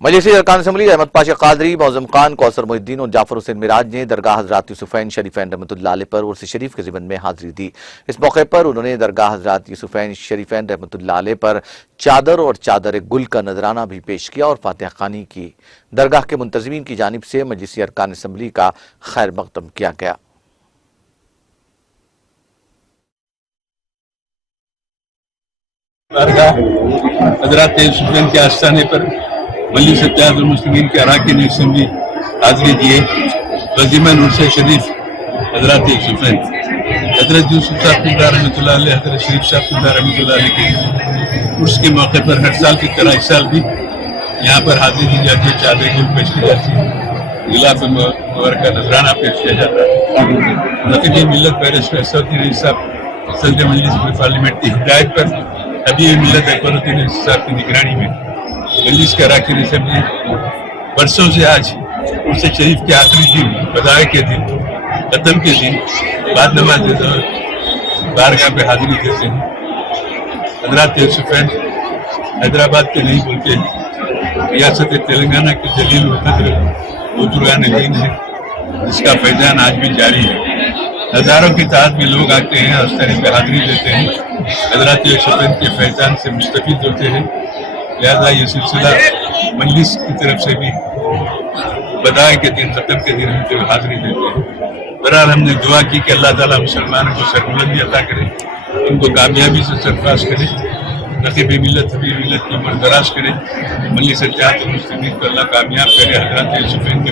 مجلسی ارکان اسمبلی احمد پاشا قادری، معظم خان، کوثر محی الدین اور جعفر حسین معراج نے درگاہ حضرات یوسفین شریفین رحمۃ اللہ علیہ پر عرس شریف کے ضمن میں حاضری دی۔ اس موقع پر انہوں نے درگاہ حضرات یوسفین شریفین رحمۃ اللہ علیہ پر چادر اور چادر گل کا نذرانہ بھی پیش کیا اور فاتحہ خوانی کی۔ درگاہ کے منتظمین کی جانب سے مجلسی ارکان اسمبلی کا خیر مقدم کیا گیا۔ حضرات یوسفین کے آستانے پر مجلس اتحاد المسلمین کے اراکین اسمبلی حاضری دیے۔ وضیمن عرس شریف حضرات یوسفین، حضرت یوسف صاحب رحمۃ اللہ علیہ، حضرت شریف صاحب رحمۃ اللہ علیہ کے عرس کے موقع پر ہر سال کی طرح اس سال بھی یہاں پر حاضری دی جاتی ہے، چادر گل پیش کی جاتی ہے، غلاف مبارک کا نذرانہ پیش کیا جاتا ہے۔ نقیب ملت بیرسٹر اسدالدین رئیس صاحب صدر مجلس پارلیمنٹ کی ہدایت پر حبیب ملت اکبر الدین رئیس صاحب کی نگرانی میں مجلس کے اراکین اسمبلی برسوں سے آج عرس شریف کے آخری دن، بدائے کے دن، ختم کے دن، بعد نماز بارگاہ پہ حاضری دیتے ہیں۔ حضرات یوسفین حیدرآباد کے نہیں بلکہ ریاست تلنگانہ کے جلیل القدر بزرگان دین ہے، جس کا فیضان آج بھی جاری ہے۔ ہزاروں کی تعداد میں لوگ آتے ہیں اور اس طرح پہ حاضری دیتے ہیں، حضرات یوسفین کے فیضان سے مستفید ہوتے ہیں۔ لہذا یہ سلسلہ مجلس کی طرف سے بھی بدائے کے دن، ختم کے دن ہم جو حاضری دیتے ہیں۔ بہرحال ہم نے دعا کی کہ اللہ تعالیٰ مسلمانوں کو سربلندی عطا کرے، ان کو کامیابی سے سرفراز کرے، نقیب ملت حبیب ملت کی عمر دراز کرے، مجلس اتحاد المسلمین کو اللہ کامیاب کرے۔ حضرات یوسفین کے